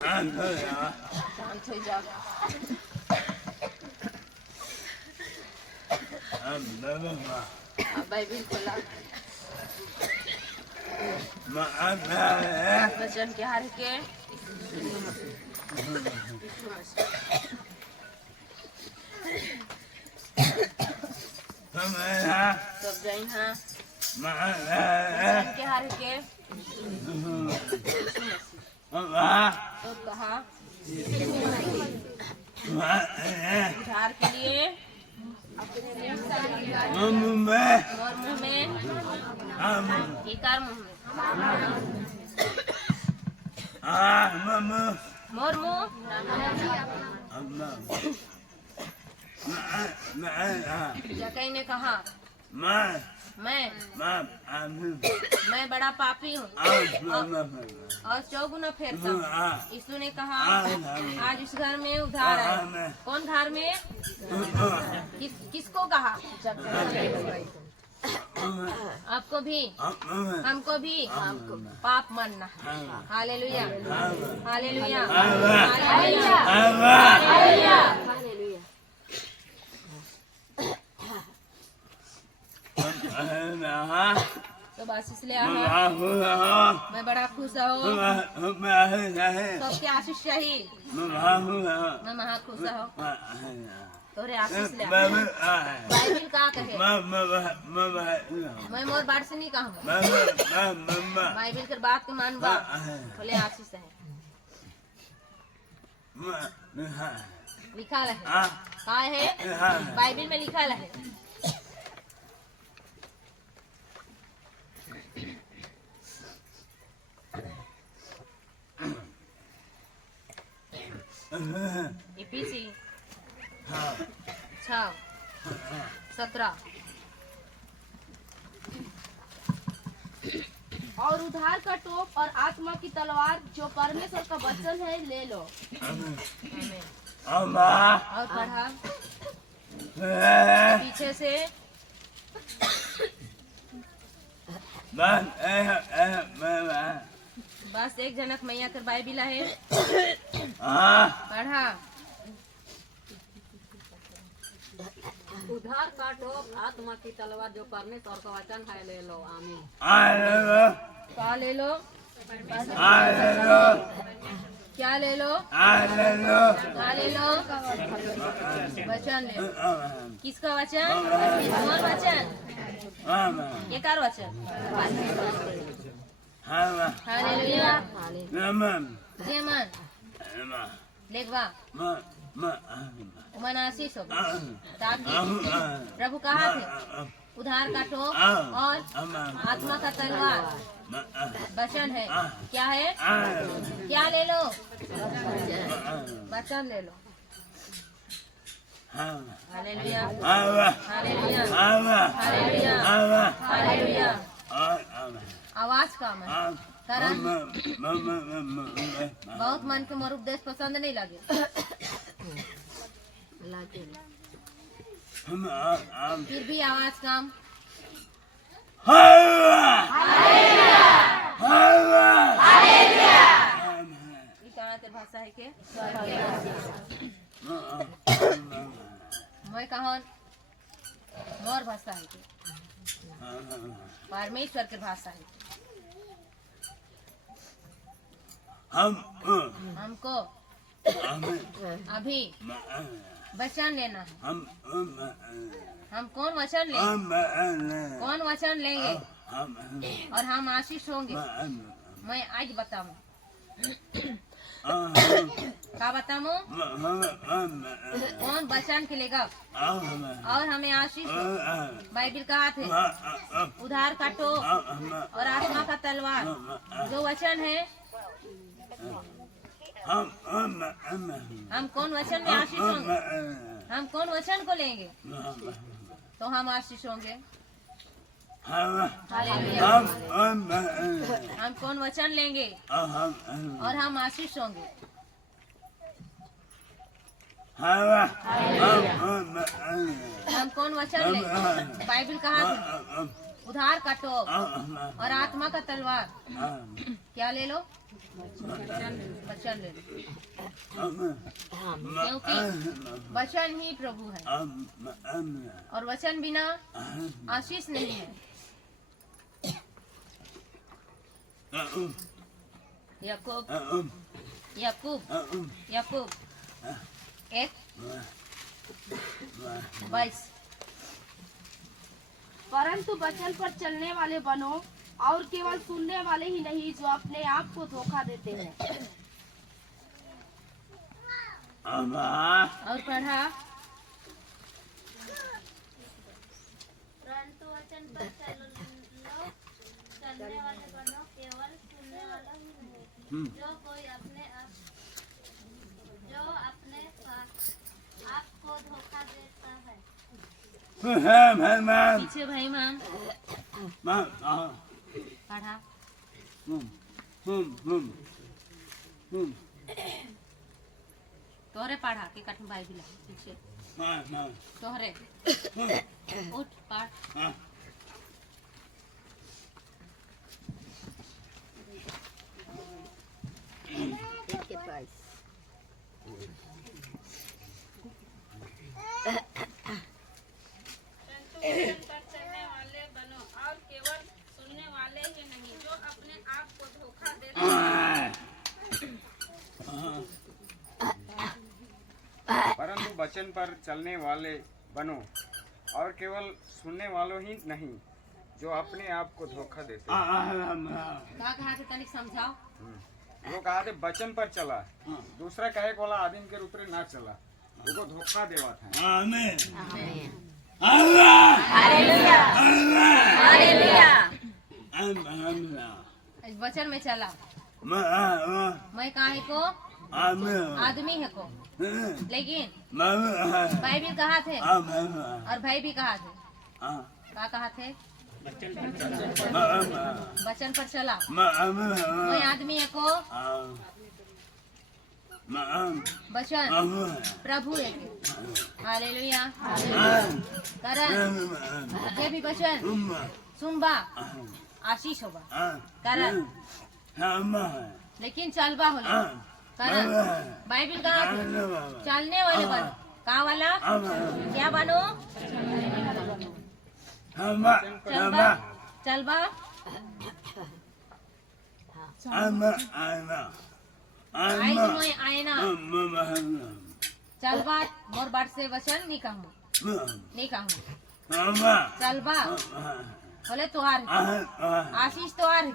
शांत हो जाओ। बाइबिल खोला। वचन के हार के सब जैन हाँ वचन के हार के तो कहा उधार के लिए मोर मुँह में इकार मुँह में मोर मुँह जकई ने कहा मैं बड़ा पापी हूँ और चौगुना फेरता हूँ। यीशु ने कहा आज इस घर में उधार है। कौन धार में? किसको कहा? आपको भी हमको भी पाप मानना। Hallelujah hallelujah hallelujah. तो आशीष ले मैं बड़ा खुश हूँ। सबके आशीष चाहिए। मैं महा खुश हूँ। तोरे आशीष ले बाइबिल का कहे मैं मोर बात से नहीं कहूँ। बाइबिल के बात के मानबा बोले आशीष है। लिखा है का है बाइबिल में लिखा है। इफिसी 6:17 और उधार का टोप और आत्मा की तलवार जो परमेश्वर का वचन है ले लो। और पढ़ा पीछे से बस एक जनक मैया कर बाइबिल है। पढ़ा उधार का टोप आत्मा की तलवार जो परमेश्वर का वचन है ले लो। आमीन। क्या ले लो? क्या ले लो? क्या ले लो? वचन ले लो। किसका वचन? कौन वचन? ये कार वचन। हालेलुया जेमन लेखवा मन आशीष हो ताकि प्रभु कहा थे उधार का टोप और आत्मा का तलवार वचन है। क्या है? क्या ले लो? वचन ले लो। Hallelujah hallelujah hallelujah hallelujah. आवाज कम है कारण बहुत मन के मोर उपदेश पसंद नहीं लगे। फिर भी आवाज कम। तेरे भाषा है के मैं कहन मोर भाषा है के परमेश्वर के भाषा है। हमको अभी वचन लेना है। हम कौन वचन लेंगे? कौन वचन लेंगे और हम आशीष होंगे? मैं आज बताऊं। क्या बताऊं? कौन वचन खिलेगा और हमें आशीष हो। बाइबिल कहा थे उधार का टोप और आत्मा का तलवार जो वचन है। हम कौन वचन में आशीष होंगे? हम कौन वचन को लेंगे तो हम आशीष होंगे। हम कौन वचन लेंगे और हम आशीष होंगे। हम कौन वचन लेंगे? बाइबिल कहा उधार का टोप और आत्मा का तलवार। क्या ले लो? वचन ले लो, क्योंकि वचन ही प्रभु है और वचन बिना आशीष नहीं है। याकूब याकूब याकूब 1:22। परंतु वचन पर चलने वाले बनो और केवल सुनने वाले ही नहीं जो अपने आप को धोखा देते हैं। और पढ़ा, परंतु वचन पर चलने वाले बनो, केवल सुनने वाला ही नहीं जो अपने आप को धोखा देता है। पीछे भाई मैम पढ़ा। तोहरे पढ़ा के कठिन भाई भी पीछे तोहरे उठ पढ़। पर चलने वाले बनो और केवल सुनने वाले ही नहीं जो अपने आप को धोखा देते हैं। परंतु वचन पर चलने वाले बनो और केवल सुनने वालों ही नहीं जो अपने आप को धोखा देते हैं। कहा थे तनिक समझाओ। वो कहा थे वचन पर चला, दूसरा कहे वाला आदमी के ऊपर ना चला, वो धोखा देवा था। वचन में चला, मैं काहे को आदमी है को, लेकिन भाई भी कहा थे और भाई भी कहा थे। क्या कहा थे? वचन पर चला, मैं आदमी है को, वचन प्रभु है। हालेलुया। करण ये भी वचन सुनबा आशीष होगा, करण लेकिन चलबा होला। करण बाइबिल कहा चलने वाले बनो, कहा वाला क्या बनो? चलबा चलबा आईना चलबा मोर बाट से वचन नहीं कहूँ चलबा बोले तुहार आशीष तुहार है,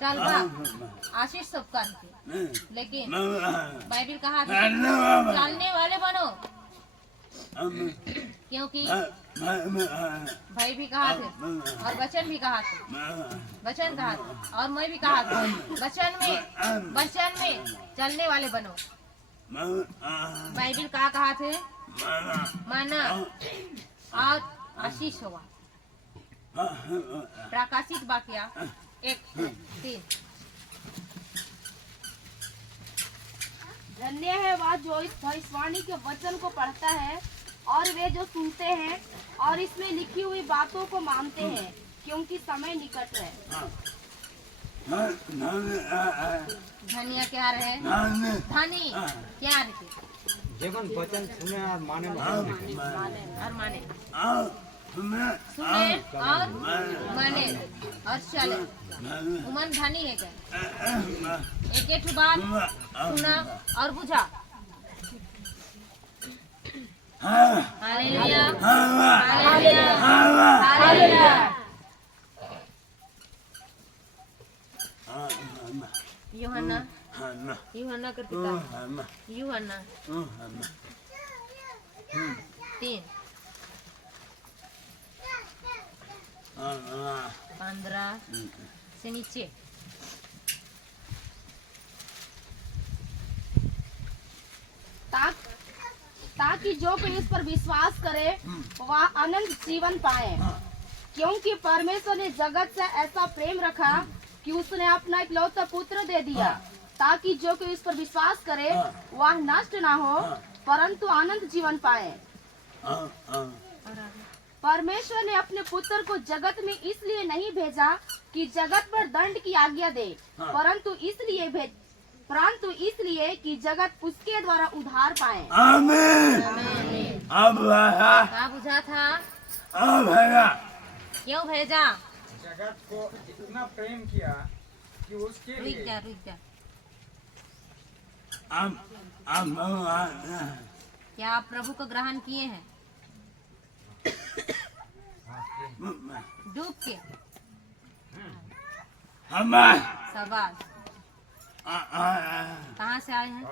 चलबा आशीष सबका है। लेकिन बाइबिल कहा चलने वाले बनो, क्योंकि भाई भी कहा थे और वचन भी कहा थे, वचन कहा था और मैं भी कहा था। वचन में चलने वाले बनो। बाइबिल कहा थे माना और आशीष होगा। प्रकाशित वाक्य 1:3। धन्य है वह जो इस भविष्यवाणी के वचन को पढ़ता है और वे जो सुनते हैं और इसमें लिखी हुई बातों को मानते हैं, क्योंकि समय निकट है। धनिया क्या रहे? धनी क्या रहे? जीवन वचन सुने और माने और माने सुने और माने और चले। उमन धनी है क्या? एक बात सुना और बुझा। Hallelujah hallelujah hallelujah. यूहन्ना करके यूहन्ना 3:15 से नीचे। ताकि जो कोई इस पर विश्वास करे वह अनंत जीवन पाए, क्योंकि परमेश्वर ने जगत से ऐसा प्रेम रखा कि उसने अपना इकलौता पुत्र दे दिया, ताकि जो कोई इस पर विश्वास करे वह नष्ट ना हो परंतु अनंत जीवन पाए। परमेश्वर ने अपने पुत्र को जगत में इसलिए नहीं भेजा कि जगत पर दंड की आज्ञा दे, परंतु इसलिए कि जगत उसके द्वारा उद्धार पाए। आमीन। अब क्या बुझा था? अब है क्यों भेजा? जगत को इतना प्रेम किया कि उसके रुक लिए जा, रुक जा। क्या आप प्रभु को ग्रहण किए हैं? डूब के सवाल कहाँ से आए हैं?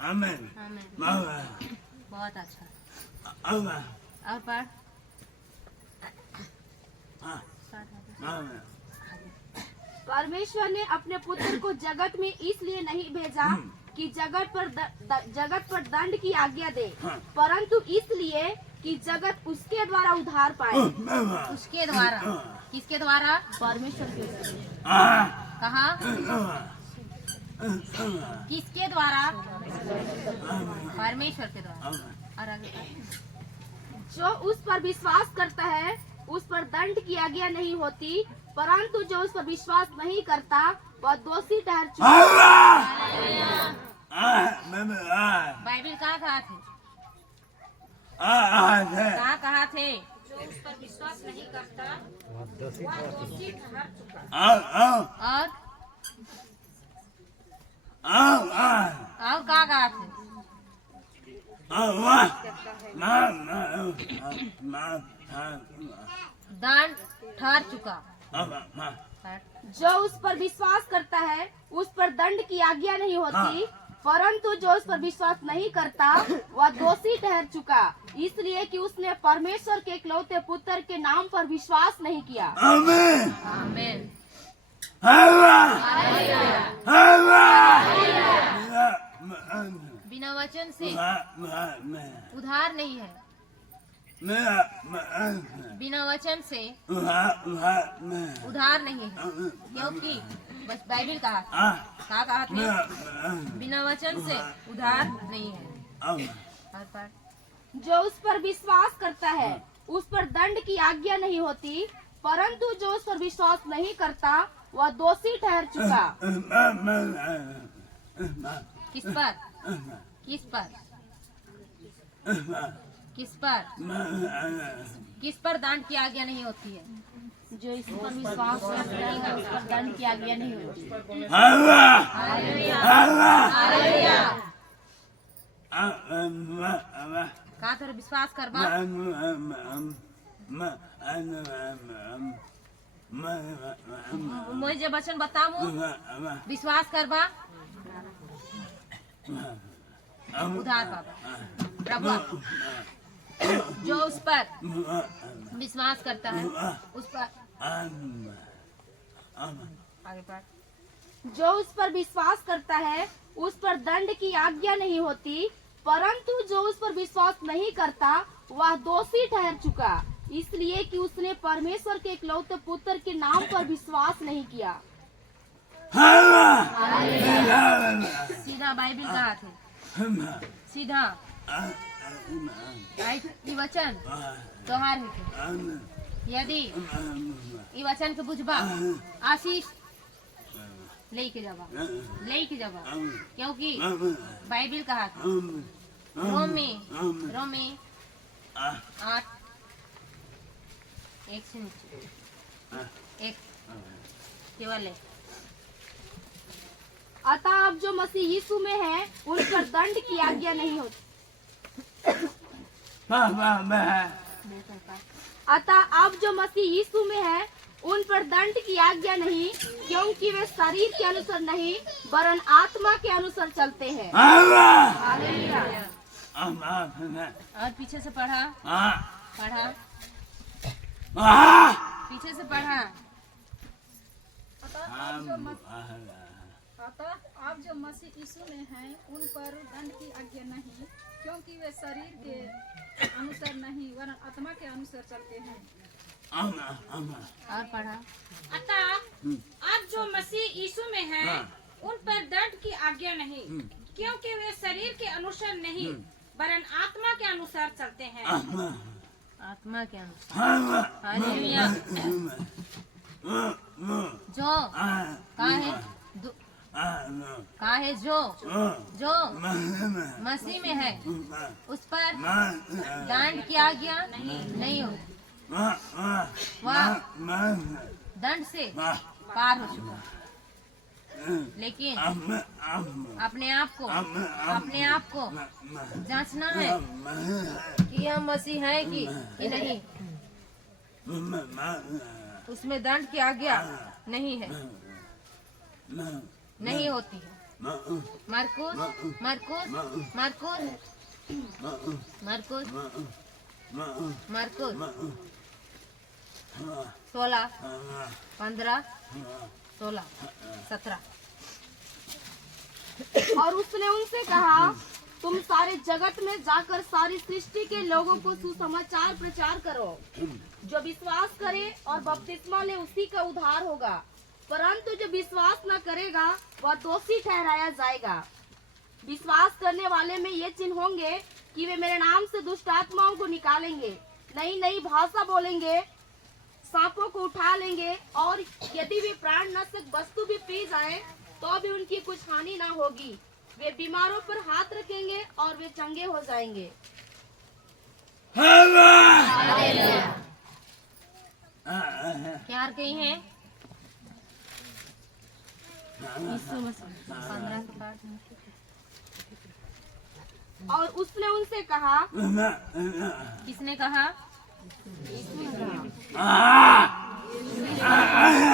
आमीन। आमीन। बहुत अच्छा। और पढ़। परमेश्वर ने अपने पुत्र को जगत में इसलिए नहीं भेजा कि जगत पर दंड की आज्ञा दे, परंतु इसलिए कि जगत उसके द्वारा उद्धार पाए। उसके द्वारा? किसके द्वारा? परमेश्वर के द्वारा। कहा? किसके द्वारा? परमेश्वर के द्वारा। और आगे? जो उस पर विश्वास करता है उस पर दंड की आज्ञा नहीं होती, परंतु जो उस पर विश्वास नहीं करता वह दोषी ठहर चुका है। बाइबिल कहाँ कहा थे? कहा थे? जो उस पर विश्वास नहीं करता वह दोषी ठहर चुका। और कहाँ कहा थे? दंड ठहर चुका। जो उस पर विश्वास करता है उस पर दंड की आज्ञा नहीं होती, परंतु जो उस पर विश्वास नहीं करता वह दोषी ठहर चुका, इसलिए कि उसने परमेश्वर के इकलौते पुत्र के नाम पर विश्वास नहीं किया। आमीन। आमीन। बिना वचन से उधार नहीं है। बिना वचन से उधार नहीं है, क्योंकि बस बाइबिल कहा थे बिना वचन से उधार नहीं है। जो उस पर विश्वास करता है उस पर दंड की आज्ञा नहीं होती, परंतु जो उस पर विश्वास नहीं करता वह दोषी ठहर चुका। किस पर? किस पर? किस पर? किस पर दंड की आज्ञा नहीं होती है? जो इस पर विश्वास करता है उस पर दंड की आज्ञा नहीं होती। कहा तेरे विश्वास करबा? मुझे वचन बताऊं, विश्वास करबा उधार पाबा। प्रभु जो उस पर विश्वास करता है उस पर आगे पढ़। जो उस पर विश्वास करता है उस पर दंड की आज्ञा नहीं होती, परंतु जो उस पर विश्वास नहीं करता वह दोषी ठहर चुका, इसलिए कि उसने परमेश्वर के इकलौते पुत्र के नाम पर विश्वास नहीं किया। सीधा बाइबिल कहा थे? सीधा ये वचन तोहार है। यदि ये वचन के बुझबा आशीष लेके जावा, क्योंकि बाइबिल कहा था रोमी 8 एक से नीचे एक केवल है। अतः अब जो मसीह यीशु में है उन पर दंड की आज्ञा नहीं होती। अतः अब जो मसीह यीशु में है उन पर दंड की आज्ञा नहीं, क्योंकि वे शरीर के अनुसार नहीं वरन आत्मा के अनुसार चलते हैं। और पीछे से पढ़ा पीछे से पढ़ा। अतः आप जो मसीह यीशु में हैं उन पर दंड की आज्ञा नहीं, क्योंकि वे शरीर के अनुसार नहीं वरन आत्मा के अनुसार चलते हैं। और पढ़ा। अतः आप जो मसीह यीशु में हैं उन पर दंड की आज्ञा नहीं, क्योंकि वे शरीर के अनुसार नहीं वरन आत्मा के अनुसार चलते हैं। आत्मा के अनुसार। हालेलुया। जो का है जो मसीह में है उस पर दंड की आज्ञा नहीं होती। वह दंड से पार हो चुका। लेकिन अपने आप को जांचना है कि हम मसीह हैं कि नहीं। उसमें दंड की आज्ञा नहीं है, नहीं होती है। मरकुस मरकुस मरकुस मरकुस मरकुस 16, 15, 16, 17। और उसने उनसे कहा, तुम सारे जगत में जाकर सारी सृष्टि के लोगों को सुसमाचार प्रचार करो। जो विश्वास करे और बपतिस्मा ले उसी का उद्धार होगा, परंतु जो विश्वास न करेगा वह दोषी ठहराया जाएगा। विश्वास करने वाले में ये चिन्ह होंगे कि वे मेरे नाम से दुष्ट आत्माओं को निकालेंगे, नई नई भाषा बोलेंगे, सांपों को उठा लेंगे, और यदि वे प्राण नाशक वस्तु भी पी जाएं, तो भी उनकी कुछ हानि न होगी। वे बीमारों पर हाथ रखेंगे और वे चंगे हो जाएंगे। क्या कही है? यीशु मसीह 15 से पाठ में। और उसने उनसे कहा, किसने कहा?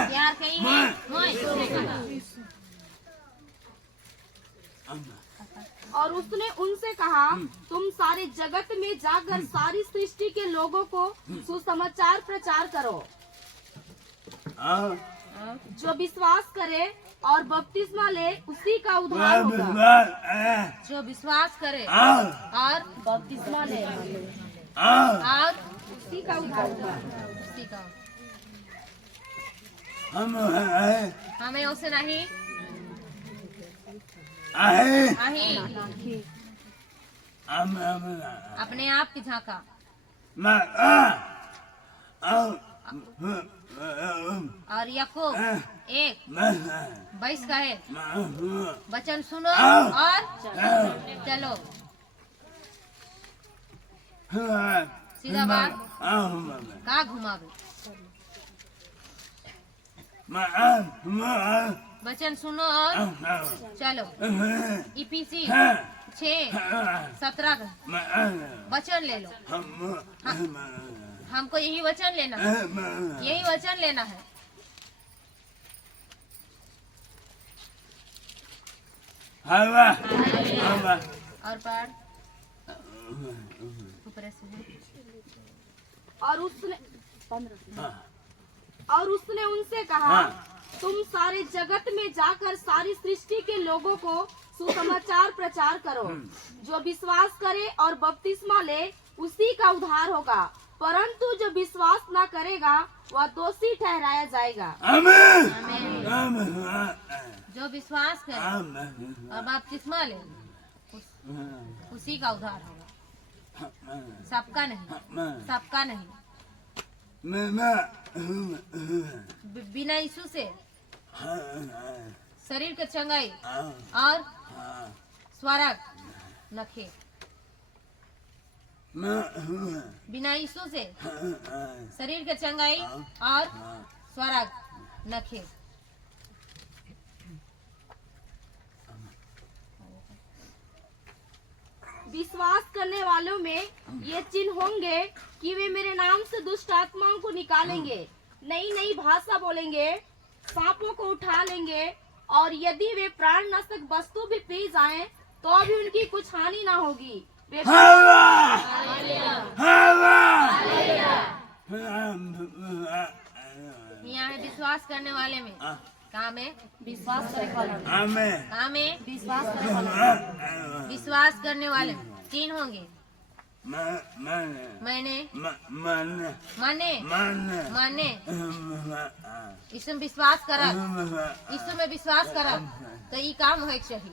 क्या कही है? किसने कहा? और उसने उनसे कहा, तुम सारे जगत में जाकर सारी सृष्टि के लोगों को सुसमाचार प्रचार करो। जो विश्वास करे और बपतिस्मा ले उसी का उद्धार होगा। जो विश्वास करे और बपतिस्मा ले और उसी का उद्धार होगा। उसी का। हमें उसे नहीं अपने आप की झांका। और याकूब 1:22 का है, वचन सुनो और चलो। सीधा बात का घुमावे। वचन सुनो और चलो। इफिसी 6:17 का वचन ले लो। हमको यही वचन लेना है, यही वचन लेना है। और पढ़ ऊपर से। और उसने उनसे कहा, तुम सारे जगत में जाकर सारी सृष्टि के लोगों को सुसमाचार प्रचार करो। जो विश्वास करे और बपतिस्मा ले उसी का उद्धार होगा, परंतु जो विश्वास न करेगा वह दोषी ठहराया जाएगा। जो विश्वास करे और बपतिस्मा ले उसी का उद्धार होगा। सबका नहीं, सबका नहीं। बिना यीशु से शरीर के चंगाई और स्वर्ग नखे। बिना यीशु से शरीर के चंगाई और स्वर्ग नखे। विश्वास करने वालों में ये चिन्ह होंगे कि वे मेरे नाम से दुष्ट आत्माओं को निकालेंगे, नई नई भाषा बोलेंगे, सांपों को उठा लेंगे, और यदि वे प्राण नाशक वस्तु भी पी जाएं, तो भी उनकी कुछ हानि ना होगी। वे यहाँ है विश्वास करने वाले में। काम है विश्वास करने वाले में। काम है विश्वास करने वाले में। विश्वास करने वाले में 3 होंगे। मैंने माने इसमें विश्वास करा, इसमें विश्वास करा तो ये काम हो चाहिए।